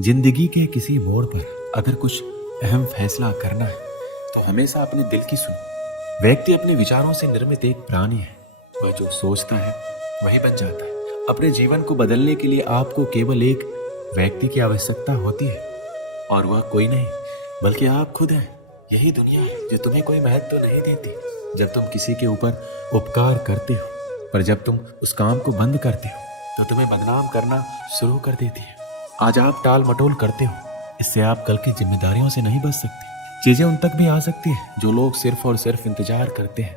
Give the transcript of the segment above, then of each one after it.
जिंदगी के किसी मोड़ पर अगर कुछ अहम फैसला करना है तो हमेशा अपने दिल की सुनो। व्यक्ति अपने विचारों से निर्मित एक प्राणी है। वह जो सोचता है वही बन जाता है। अपने जीवन को बदलने के लिए आपको केवल एक व्यक्ति की आवश्यकता होती है और वह कोई नहीं बल्कि आप खुद हैं। यही दुनिया है जो तुम्हें कोई महत्व तो नहीं देती जब तुम किसी के ऊपर उपकार करते हो, पर जब तुम उस काम को बंद करते हो तो तुम्हें बदनाम करना शुरू कर देती है। आज आप टाल मटोल करते हो, इससे आप कल की जिम्मेदारियों से नहीं बच सकते। चीजें उन तक भी आ सकती हैं जो लोग सिर्फ और सिर्फ इंतजार करते हैं,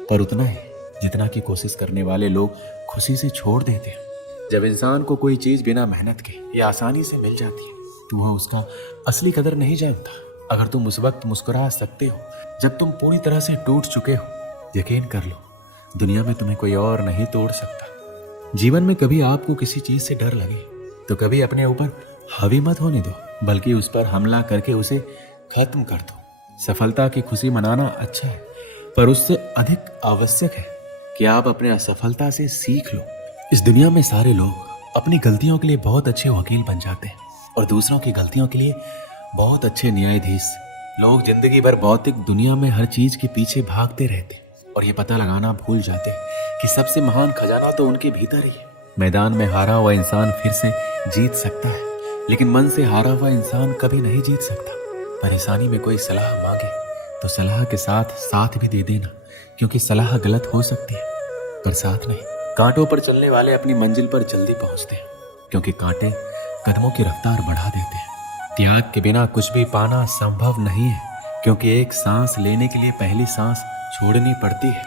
पर उतना ही जितना की कोशिश करने वाले लोग खुशी से छोड़ देते हैं। जब इंसान को कोई चीज बिना मेहनत के या आसानी से मिल जाती है तो वह उसका असली कदर नहीं जानता। अगर तुम उस वक्त मुस्कुरा सकते हो जब तुम पूरी तरह से टूट चुके हो, यकीन कर लो दुनिया में तुम्हें कोई और नहीं तोड़ सकता। जीवन में कभी आपको किसी चीज से डर लगे तो कभी अपने ऊपर हावी मत होने दो, बल्कि उस पर हमला करके उसे खत्म कर दो। सफलता की खुशी मनाना अच्छा है, पर उससे अधिक आवश्यक है कि आप अपने असफलता से सीख लो। इस दुनिया में सारे लोग अपनी गलतियों के लिए बहुत अच्छे वकील बन जाते हैं और दूसरों की गलतियों के लिए बहुत अच्छे न्यायाधीश। लोग जिंदगी भर भौतिक दुनिया में हर चीज के पीछे भागते रहते और ये पता लगाना भूल जाते कि सबसे महान खजाना तो उनके भीतर ही है। मैदान में हारा हुआ इंसान फिर से जीत सकता है, लेकिन मन से हारा हुआ इंसान कभी नहीं जीत सकता। परेशानी में कोई सलाह मांगे तो सलाह के साथ साथ भी दे देना, क्योंकि सलाह गलत हो सकती है पर साथ नहीं। कांटों पर चलने वाले अपनी मंजिल पर जल्दी पहुंचते हैं, क्योंकि कांटे कदमों की रफ्तार बढ़ा देते हैं। त्याग के बिना कुछ भी पाना संभव नहीं है, क्योंकि एक सांस लेने के लिए पहली सांस छोड़नी पड़ती है।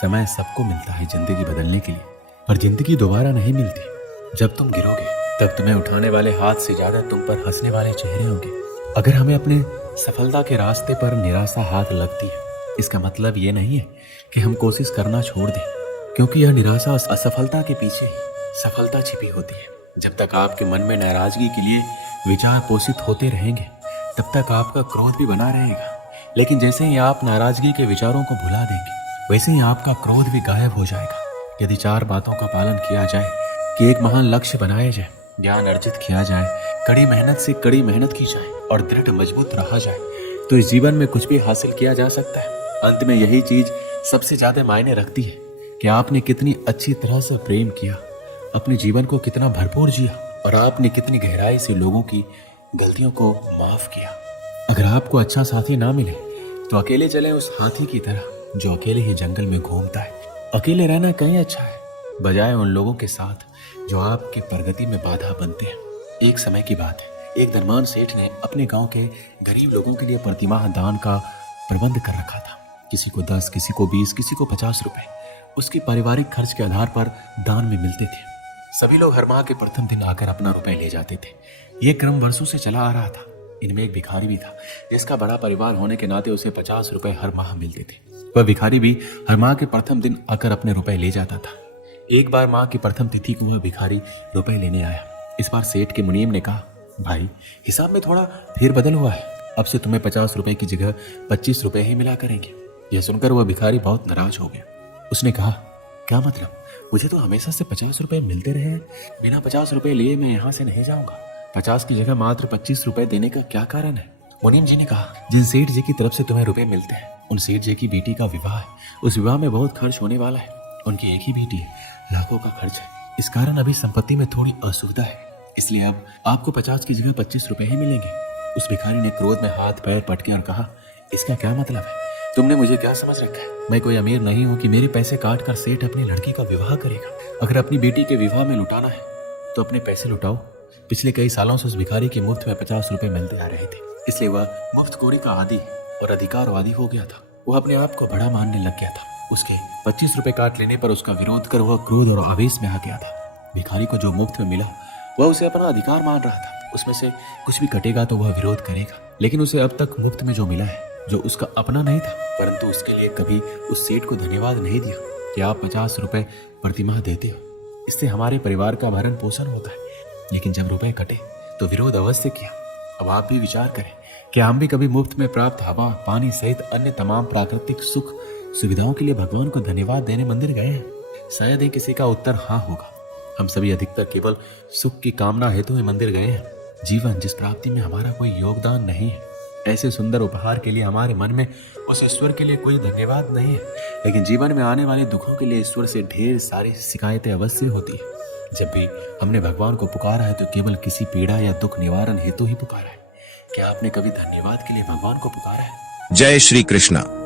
समय सबको मिलता है जिंदगी बदलने के लिए, पर जिंदगी दोबारा नहीं मिलती। जब तुम गिरोगे तब तुम्हें उठाने वाले हाथ से ज्यादा तुम पर हंसने वाले चेहरे होंगे। अगर हमें अपने सफलता के रास्ते पर निराशा हाथ लगती है, इसका मतलब ये नहीं है कि हम कोशिश करना छोड़ दें, क्योंकि यह निराशा असफलता के पीछे ही सफलता छिपी होती है। जब तक आपके मन में नाराजगी के लिए विचार पोषित होते रहेंगे तब तक आपका क्रोध भी बना रहेगा, लेकिन जैसे ही आप नाराजगी के विचारों को भुला देंगे वैसे ही आपका क्रोध भी गायब हो जाएगा। यदि 4 बातों का पालन किया जाए कि एक महान लक्ष्य बनाया जाए, ज्ञान अर्जित किया जाए, कड़ी मेहनत से कड़ी मेहनत की जाए और दृढ़ मजबूत रहा जाए, तो इस जीवन में कुछ भी हासिल किया जा सकता है। अंत में यही चीज सबसे ज्यादा मायने रखती है कि आपने कितनी अच्छी तरह से प्रेम किया, अपने जीवन को कितना भरपूर जिया और आपने कितनी गहराई से लोगों की गलतियों को माफ किया। अगर आपको अच्छा साथी ना मिले तो अकेले चलें उस हाथी की तरह जो अकेले ही जंगल में घूमता है। अकेले रहना कहीं अच्छा है, बजाय उन लोगों के साथ जो आपकी प्रगति में बाधा बनते हैं। एक समय की बात है, एक धनवान सेठ ने अपने गांव के गरीब लोगों के लिए प्रतिमाह दान का प्रबंध कर रखा था। किसी को 10, किसी को 20, किसी को 50 रुपए उसकी पारिवारिक खर्च के आधार पर दान में मिलते थे। सभी लोग हर माह के प्रथम दिन आकर अपना रुपए ले जाते थे। ये क्रम वर्षों से चला आ रहा था। इनमें एक भिखारी भी था, जिसका बड़ा परिवार होने के नाते उसे 50 रुपए हर माह मिलते थे। वह भिखारी भी हर माह के प्रथम दिन आकर अपने रुपए ले जाता था। एक बार माह की प्रथम तिथि को वह भिखारी रुपए लेने आया। इस बार सेठ के मुनीम ने कहा, भाई हिसाब में थोड़ा फेरबदल हुआ है, अब से तुम्हें 50 रुपए की जगह 25 रुपए ही मिला करेंगे। यह सुनकर वह भिखारी बहुत नाराज हो गया। उसने कहा, क्या मतलब, मुझे तो हमेशा से 50 रुपए मिलते रहे हैं, बिना 50 रुपए लिए मैं यहाँ से नहीं जाऊंगा। 50 की जगह मात्र 25 रुपए देने का क्या कारण है? मुनीम जी ने कहा, जिन सेठ जी की तरफ से तुम्हें रुपए मिलते हैं उन सेठ जी की बेटी का विवाह है। उस विवाह में बहुत खर्च होने वाला है। उनकी एक ही बेटी है, लाखों का खर्च है। इस कारण अभी संपत्ति में थोड़ी असुविधा है, इसलिए अब आपको 50 की जगह 25 रुपए ही मिलेंगे। उस भिखारी ने क्रोध में हाथ पैर पटके और कहा, इसका क्या मतलब है? तुमने मुझे क्या समझ रखा है? मैं कोई अमीर नहीं हूँ कि मेरे पैसे काट कर सेठ अपनी लड़की का विवाह करेगा। अगर अपनी बेटी के विवाह में लुटाना है तो अपने पैसे लुटाओ। पिछले कई सालों से उस भिखारी की मुफ्त में 50 रुपए मिलते आ रहे थे, इसलिए वह मुफ्तखोरी का आदी और अधिकारवादी हो गया था। वह अपने आप को बड़ा मानने लग गया था। उसके 25 रुपए काट लेने पर उसका विरोध कर वह क्रोध और आवेश में आ गया था। भिखारी को जो मुफ्त में मिला वह उसे अपना अधिकार मान रहा था। उसमें से कुछ भी कटेगा तो वह विरोध करेगा, लेकिन उसे अब तक मुफ्त में जो मिला है, जो उसका अपना नहीं था, परंतु उसके लिए कभी उस सेठ को धन्यवाद नहीं दिया कि आप 50 रुपए प्रतिमाह देते हो, इससे हमारे परिवार का भरण पोषण होता है। लेकिन जब रुपए कटे तो विरोध अवश्य किया। अब आप भी विचार करें कि हम भी कभी मुफ्त में प्राप्त हवा, पानी सहित अन्य तमाम प्राकृतिक सुख सुविधाओं के लिए भगवान को धन्यवाद देने मंदिर गए हैं? शायद ही किसी का उत्तर हाँ होगा। हम सभी अधिकतर केवल सुख की कामना हेतु ही मंदिर गए हैं। जीवन जिस प्राप्ति में हमारा कोई योगदान नहीं है, ऐसे सुंदर उपहार के लिए हमारे मन में उस ईश्वर के लिए कोई धन्यवाद नहीं है। लेकिन जीवन में आने वाले दुखों के लिए ईश्वर से ढेर सारी शिकायतें अवश्य होती है। जब भी हमने भगवान को पुकारा है तो केवल किसी पीड़ा या दुख निवारण हेतु ही पुकारा है। क्या आपने कभी धन्यवाद के लिए भगवान को पुकारा है? जय श्री कृष्णा।